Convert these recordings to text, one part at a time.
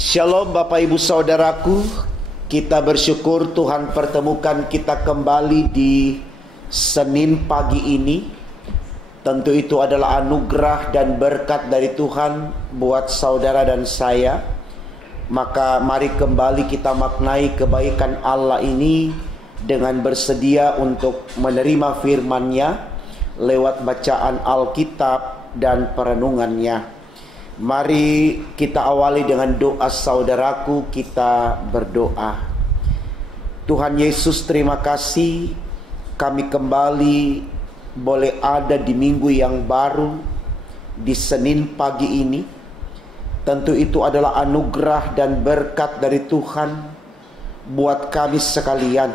Shalom Bapak Ibu Saudaraku, kita bersyukur Tuhan pertemukan kita kembali di Senin pagi ini. Tentu itu adalah anugerah dan berkat dari Tuhan buat saudara dan saya. Maka mari kembali kita maknai kebaikan Allah ini dengan bersedia untuk menerima firman-Nya lewat bacaan Alkitab dan perenungannya. Mari kita awali dengan doa saudaraku, kita berdoa. Tuhan Yesus, terima kasih kami kembali boleh ada di minggu yang baru, di Senin pagi ini. Tentu itu adalah anugerah dan berkat dari Tuhan buat kami sekalian.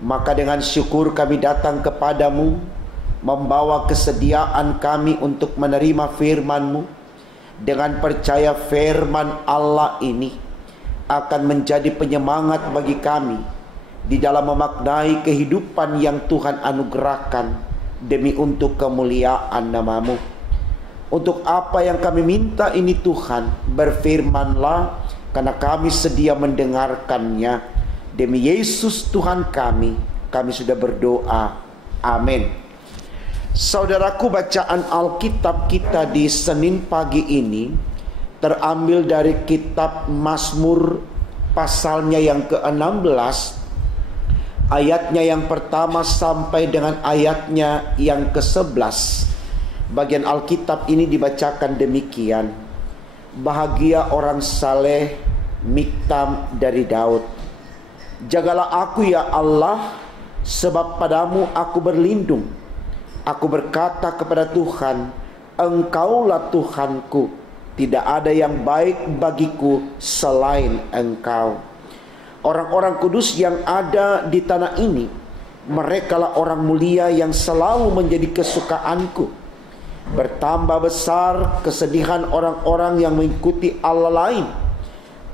Maka dengan syukur kami datang kepadamu, membawa kesediaan kami untuk menerima firman-Mu. Dengan percaya firman Allah ini akan menjadi penyemangat bagi kami di dalam memaknai kehidupan yang Tuhan anugerahkan demi untuk kemuliaan nama-Mu. Untuk apa yang kami minta ini Tuhan, berfirmanlah, karena kami sedia mendengarkannya. Demi Yesus Tuhan kami sudah berdoa. Amin. Saudaraku, bacaan Alkitab kita di Senin pagi ini terambil dari kitab Mazmur pasalnya yang ke-16, ayatnya yang pertama sampai dengan ayatnya yang ke-11. Bagian Alkitab ini dibacakan demikian: bahagia orang saleh, miktam dari Daud. Jagalah aku ya Allah, sebab padamu aku berlindung. Aku berkata kepada Tuhan, Engkaulah Tuhanku, tidak ada yang baik bagiku selain Engkau. Orang-orang kudus yang ada di tanah ini, merekalah orang mulia yang selalu menjadi kesukaanku. Bertambah besar kesedihan orang-orang yang mengikuti Allah lain.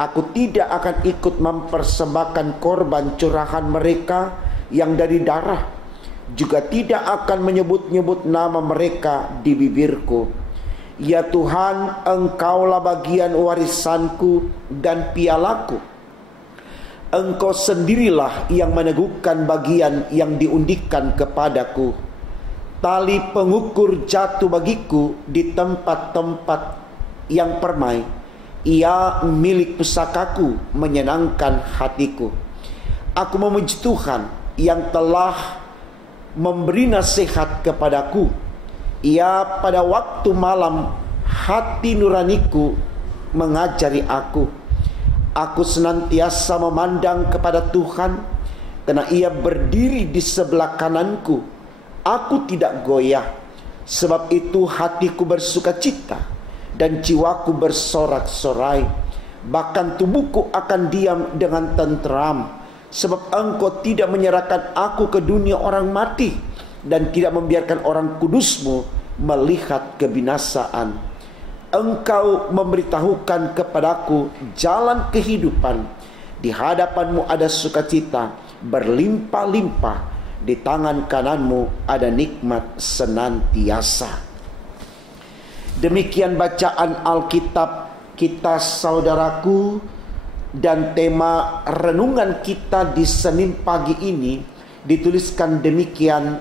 Aku tidak akan ikut mempersembahkan korban curahan mereka yang dari darah, juga tidak akan menyebut-nyebut nama mereka di bibirku. Ya Tuhan, Engkaulah bagian warisanku dan pialaku. Engkau sendirilah yang meneguhkan bagian yang diundikan kepadaku. Tali pengukur jatuh bagiku di tempat-tempat yang permai. Ia milik pusakaku, menyenangkan hatiku. Aku memuji Tuhan yang telah memberi nasihat kepadaku. Ia pada waktu malam hati nuraniku mengajari aku. Aku senantiasa memandang kepada Tuhan, karena Ia berdiri di sebelah kananku. Aku tidak goyah. Sebab itu hatiku bersukacita dan jiwaku bersorak-sorai. Bahkan tubuhku akan diam dengan tenteram, sebab Engkau tidak menyerahkan aku ke dunia orang mati, dan tidak membiarkan orang kudus-Mu melihat kebinasaan. Engkau memberitahukan kepadaku jalan kehidupan. Di hadapan-Mu ada sukacita berlimpah-limpah. Di tangan kanan-Mu ada nikmat senantiasa. Demikian bacaan Alkitab kita saudaraku. Dan tema renungan kita di Senin pagi ini dituliskan demikian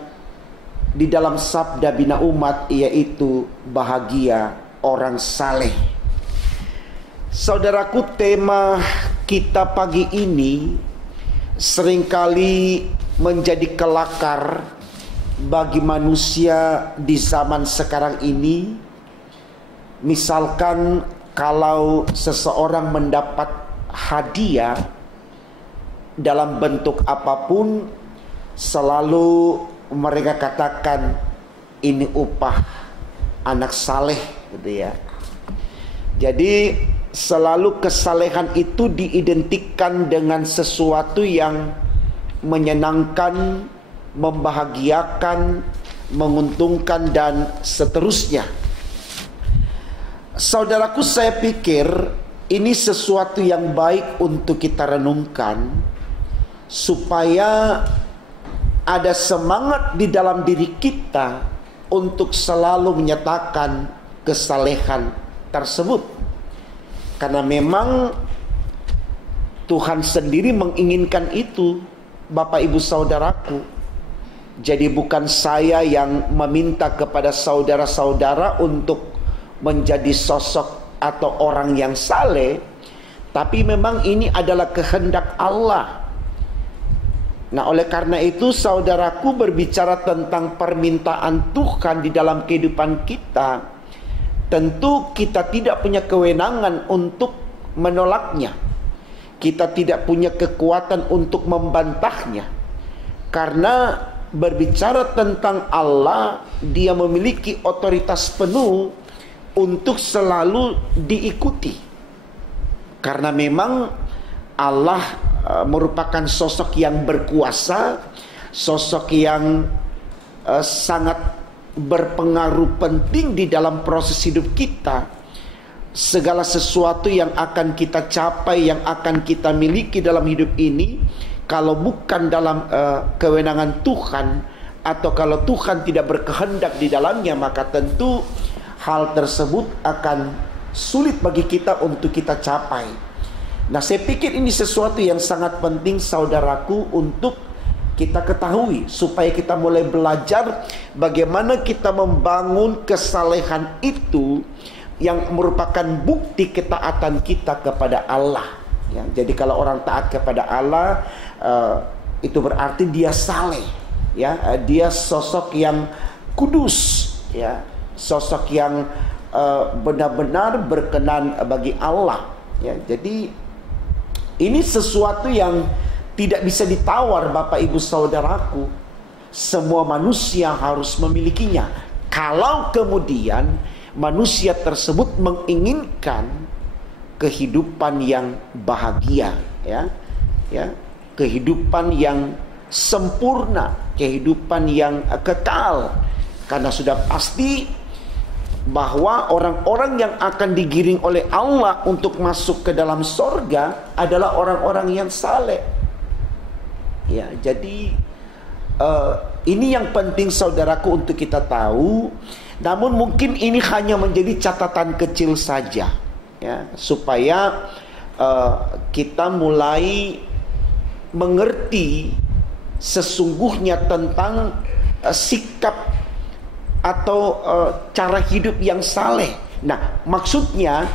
di dalam sabda bina umat, yaitu bahagia orang saleh. Saudaraku, tema kita pagi ini seringkali menjadi kelakar bagi manusia di zaman sekarang ini. Misalkan kalau seseorang mendapat hadiah dalam bentuk apapun, selalu mereka katakan ini upah anak saleh, gitu ya. Jadi selalu kesalehan itu diidentikan dengan sesuatu yang menyenangkan, membahagiakan, menguntungkan, dan seterusnya. Saudaraku, saya pikir ini sesuatu yang baik untuk kita renungkan, supaya ada semangat di dalam diri kita untuk selalu menyatakan kesalehan tersebut. Karena memang Tuhan sendiri menginginkan itu, Bapak Ibu Saudaraku. Jadi bukan saya yang meminta kepada saudara-saudara untuk menjadi sosok atau orang yang saleh, tapi memang ini adalah kehendak Allah. Nah, oleh karena itu saudaraku, berbicara tentang permintaan Tuhan di dalam kehidupan kita, tentu kita tidak punya kewenangan untuk menolaknya. Kita tidak punya kekuatan untuk membantahnya. Karena berbicara tentang Allah, Dia memiliki otoritas penuh untuk selalu diikuti. Karena memang Allah merupakan sosok yang berkuasa, sosok yang sangat berpengaruh penting di dalam proses hidup kita. Segala sesuatu yang akan kita capai, yang akan kita miliki dalam hidup ini, kalau bukan dalam kewenangan Tuhan, atau kalau Tuhan tidak berkehendak di dalamnya, maka tentu hal tersebut akan sulit bagi kita untuk kita capai. Nah, saya pikir ini sesuatu yang sangat penting saudaraku untuk kita ketahui, supaya kita mulai belajar bagaimana kita membangun kesalehan itu yang merupakan bukti ketaatan kita kepada Allah. Ya, jadi kalau orang taat kepada Allah, itu berarti dia saleh, ya, dia sosok yang kudus, ya, sosok yang benar-benar berkenan bagi Allah. Ya, jadi ini sesuatu yang tidak bisa ditawar, Bapak Ibu Saudaraku. Semua manusia harus memilikinya. Kalau kemudian manusia tersebut menginginkan kehidupan yang bahagia, ya, kehidupan yang sempurna, kehidupan yang kekal. Karena sudah pasti bahwa orang-orang yang akan digiring oleh Allah untuk masuk ke dalam sorga adalah orang-orang yang saleh. Ya, jadi ini yang penting saudaraku untuk kita tahu. Namun mungkin ini hanya menjadi catatan kecil saja, ya, supaya kita mulai mengerti sesungguhnya tentang sikap atau cara hidup yang saleh. Nah, maksudnya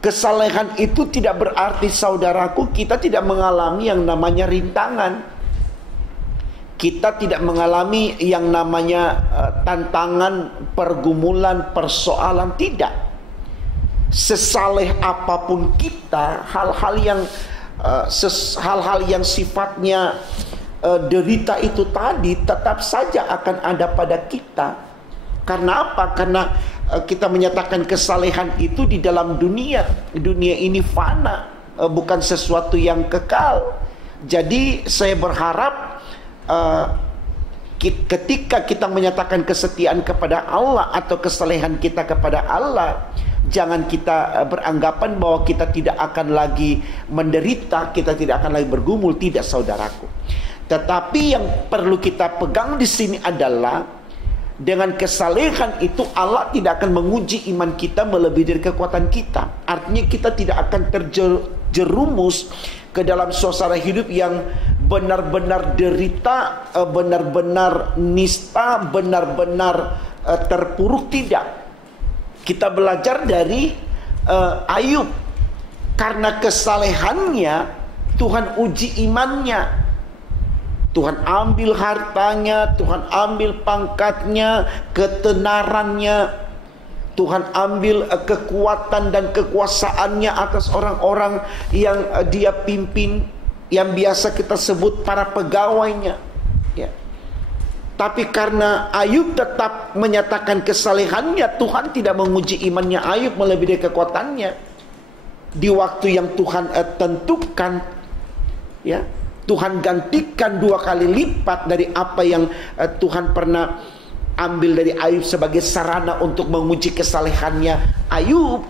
kesalehan itu tidak berarti saudaraku kita tidak mengalami yang namanya rintangan. Kita tidak mengalami yang namanya tantangan, pergumulan, persoalan, tidak. Sesaleh apapun kita, hal-hal yang sifatnya derita itu tadi tetap saja akan ada pada kita. Karena apa? Karena kita menyatakan kesalehan itu di dalam dunia. Dunia ini fana, bukan sesuatu yang kekal. Jadi saya berharap ketika kita menyatakan kesetiaan kepada Allah atau kesalehan kita kepada Allah, jangan kita beranggapan bahwa kita tidak akan lagi menderita, kita tidak akan lagi bergumul. Tidak, saudaraku. Tetapi yang perlu kita pegang di sini adalah dengan kesalehan itu Allah tidak akan menguji iman kita melebihi dari kekuatan kita. Artinya kita tidak akan terjerumus ke dalam suasana hidup yang benar-benar derita, benar-benar nista, benar-benar terpuruk. Tidak. Kita belajar dari Ayub. Karena kesalehannya Tuhan uji imannya. Tuhan ambil hartanya, Tuhan ambil pangkatnya, ketenarannya, Tuhan ambil kekuatan dan kekuasaannya atas orang-orang yang dia pimpin, yang biasa kita sebut para pegawainya, ya. Tapi karena Ayub tetap menyatakan kesalehannya, Tuhan tidak menguji imannya Ayub melebihi dari kekuatannya. Di waktu yang Tuhan tentukan, ya, Tuhan gantikan 2 kali lipat dari apa yang Tuhan pernah ambil dari Ayub sebagai sarana untuk menguji kesalehannya Ayub.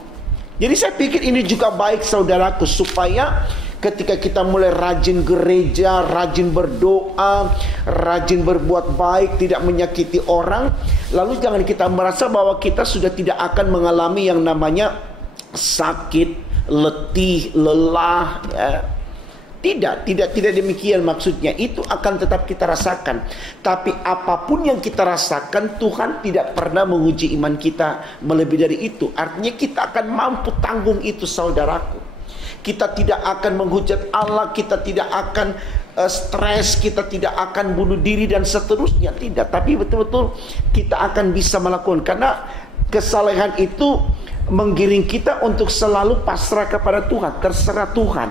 Jadi saya pikir ini juga baik saudaraku, supaya ketika kita mulai rajin gereja, rajin berdoa, rajin berbuat baik, tidak menyakiti orang, lalu jangan kita merasa bahwa kita sudah tidak akan mengalami yang namanya sakit, letih, lelah, ya. Tidak demikian maksudnya. Itu akan tetap kita rasakan. Tapi apapun yang kita rasakan, Tuhan tidak pernah menguji iman kita melebihi dari itu. Artinya kita akan mampu tanggung itu, saudaraku. Kita tidak akan menghujat Allah, kita tidak akan stres, kita tidak akan bunuh diri dan seterusnya. Tidak, tapi betul-betul kita akan bisa melakukan. Karena kesalehan itu menggiring kita untuk selalu pasrah kepada Tuhan. Terserah Tuhan,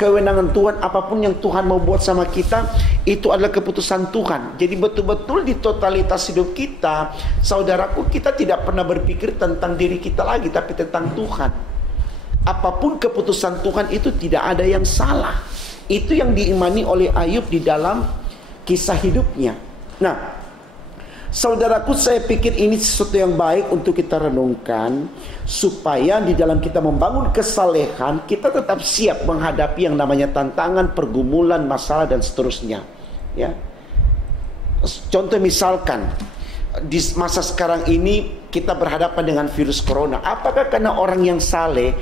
kewenangan Tuhan, apapun yang Tuhan mau buat sama kita, itu adalah keputusan Tuhan. Jadi betul-betul di totalitas hidup kita, saudaraku, kita tidak pernah berpikir tentang diri kita lagi, tapi tentang Tuhan. Apapun keputusan Tuhan itu tidak ada yang salah. Itu yang diimani oleh Ayub di dalam kisah hidupnya. Nah, saudaraku, saya pikir ini sesuatu yang baik untuk kita renungkan, supaya di dalam kita membangun kesalehan, kita tetap siap menghadapi yang namanya tantangan, pergumulan, masalah dan seterusnya. Ya. Contoh misalkan di masa sekarang ini kita berhadapan dengan virus corona. Apakah karena orang yang saleh,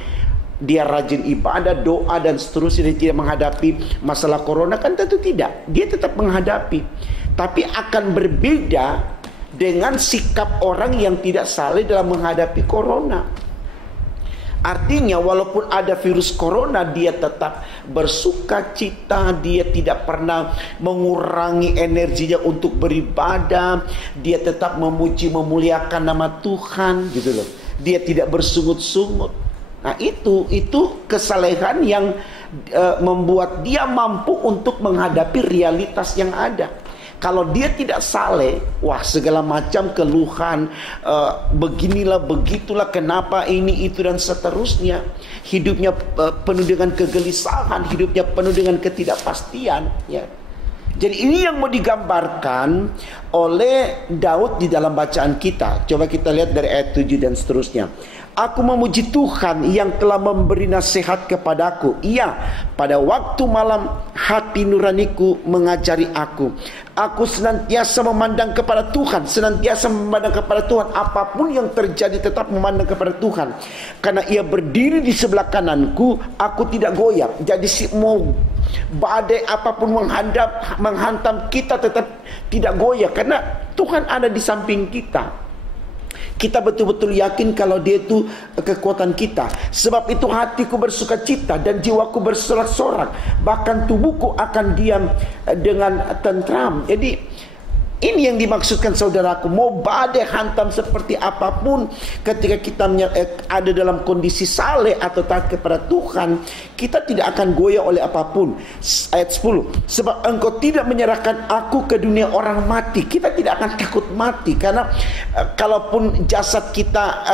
dia rajin ibadah, doa dan seterusnya, dia tidak menghadapi masalah corona? Kan tentu tidak. Dia tetap menghadapi. Tapi akan berbeda dengan sikap orang yang tidak saleh dalam menghadapi corona. Artinya walaupun ada virus corona, dia tetap bersuka cita, dia tidak pernah mengurangi energinya untuk beribadah, dia tetap memuji memuliakan nama Tuhan, gitu loh. Dia tidak bersungut-sungut. Nah, itu kesalehan yang membuat dia mampu untuk menghadapi realitas yang ada. Kalau dia tidak saleh, wah, segala macam keluhan, beginilah begitulah, kenapa ini itu dan seterusnya. Hidupnya penuh dengan kegelisahan, hidupnya penuh dengan ketidakpastian, ya. Jadi ini yang mau digambarkan oleh Daud di dalam bacaan kita. Coba kita lihat dari ayat 7 dan seterusnya. Aku memuji Tuhan yang telah memberi nasihat kepadaku. Iya, pada waktu malam hati nuraniku mengajari aku. Aku senantiasa memandang kepada Tuhan, senantiasa memandang kepada Tuhan. Apapun yang terjadi tetap memandang kepada Tuhan. Karena ia berdiri di sebelah kananku, aku tidak goyah. Jadi mau badai apapun menghantam kita tetap tidak goyah. Karena Tuhan ada di samping kita. Kita betul-betul yakin kalau dia itu kekuatan kita. Sebab itu hatiku bersuka cita dan jiwaku bersorak-sorak. Bahkan tubuhku akan diam dengan tentram. Jadi ini yang dimaksudkan, saudaraku. Mau badai hantam seperti apapun, ketika kita ada dalam kondisi saleh atau taat kepada Tuhan, kita tidak akan goyah oleh apapun. Ayat 10. Sebab engkau tidak menyerahkan aku ke dunia orang mati. Kita tidak akan takut mati. Karena kalaupun jasad kita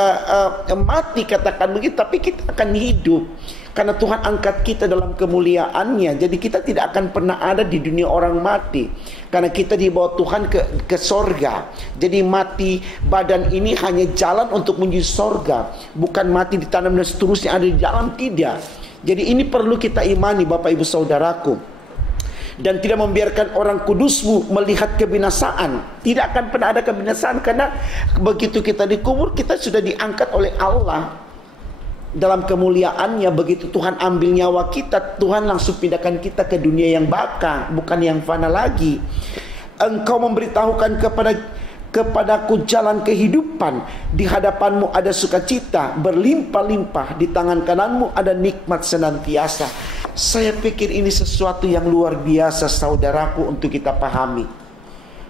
mati, katakan begitu, tapi kita akan hidup. Karena Tuhan angkat kita dalam kemuliaannya. Jadi kita tidak akan pernah ada di dunia orang mati. Karena kita dibawa Tuhan ke sorga. Jadi mati badan ini hanya jalan untuk menuju sorga. Bukan mati ditanam dan seterusnya ada di dalam, tidak. Jadi ini perlu kita imani, Bapak Ibu Saudaraku. Dan tidak membiarkan orang kudusmu melihat kebinasaan. Tidak akan pernah ada kebinasaan. Karena begitu kita dikubur, kita sudah diangkat oleh Allah dalam kemuliaannya. Begitu Tuhan ambil nyawa kita, Tuhan langsung pindahkan kita ke dunia yang baka, bukan yang fana lagi. Engkau memberitahukan kepadaku jalan kehidupan. Di hadapanmu ada sukacita berlimpah-limpah, di tangan kananmu ada nikmat senantiasa. Saya pikir ini sesuatu yang luar biasa, saudaraku, untuk kita pahami.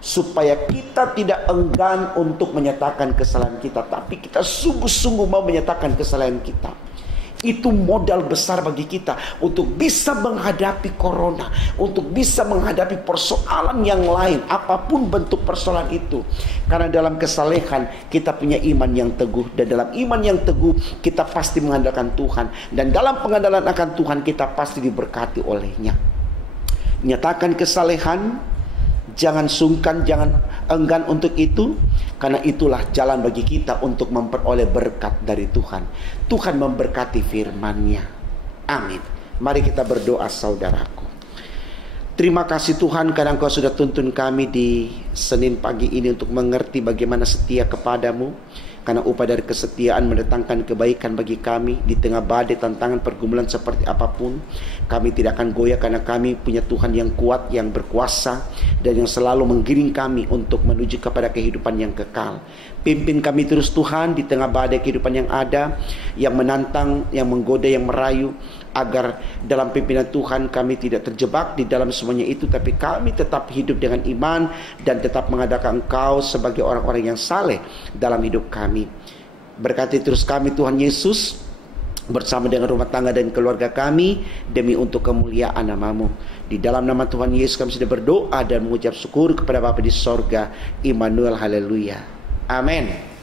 Supaya kita tidak enggan untuk menyatakan kesalahan kita, tapi kita sungguh-sungguh mau menyatakan kesalahan kita. Itu modal besar bagi kita untuk bisa menghadapi corona, untuk bisa menghadapi persoalan yang lain, apapun bentuk persoalan itu. Karena dalam kesalehan kita punya iman yang teguh, dan dalam iman yang teguh kita pasti mengandalkan Tuhan, dan dalam pengandalan akan Tuhan kita pasti diberkati olehnya. Nyatakan kesalehan. Jangan sungkan, jangan enggan untuk itu. Karena itulah jalan bagi kita untuk memperoleh berkat dari Tuhan. Tuhan memberkati firman-Nya. Amin. Mari kita berdoa, saudaraku. Terima kasih Tuhan, karena Engkau sudah tuntun kami di Senin pagi ini untuk mengerti bagaimana setia kepadamu. karena upah dari kesetiaan mendatangkan kebaikan bagi kami di tengah badai, tantangan, pergumulan seperti apapun. Kami tidak akan goyah karena kami punya Tuhan yang kuat, yang berkuasa, dan yang selalu menggiring kami untuk menuju kepada kehidupan yang kekal. Pimpin kami terus Tuhan di tengah badai kehidupan yang ada, yang menantang, yang menggoda, yang merayu, agar dalam pimpinan Tuhan kami tidak terjebak di dalam semuanya itu, tapi kami tetap hidup dengan iman dan tetap mengadakan Engkau sebagai orang-orang yang saleh dalam hidup kami. Berkati terus kami Tuhan Yesus, bersama dengan rumah tangga dan keluarga kami, demi untuk kemuliaan nama-Mu. Di dalam nama Tuhan Yesus kami sudah berdoa dan mengucap syukur kepada Bapa di sorga. Immanuel, haleluya. Amin.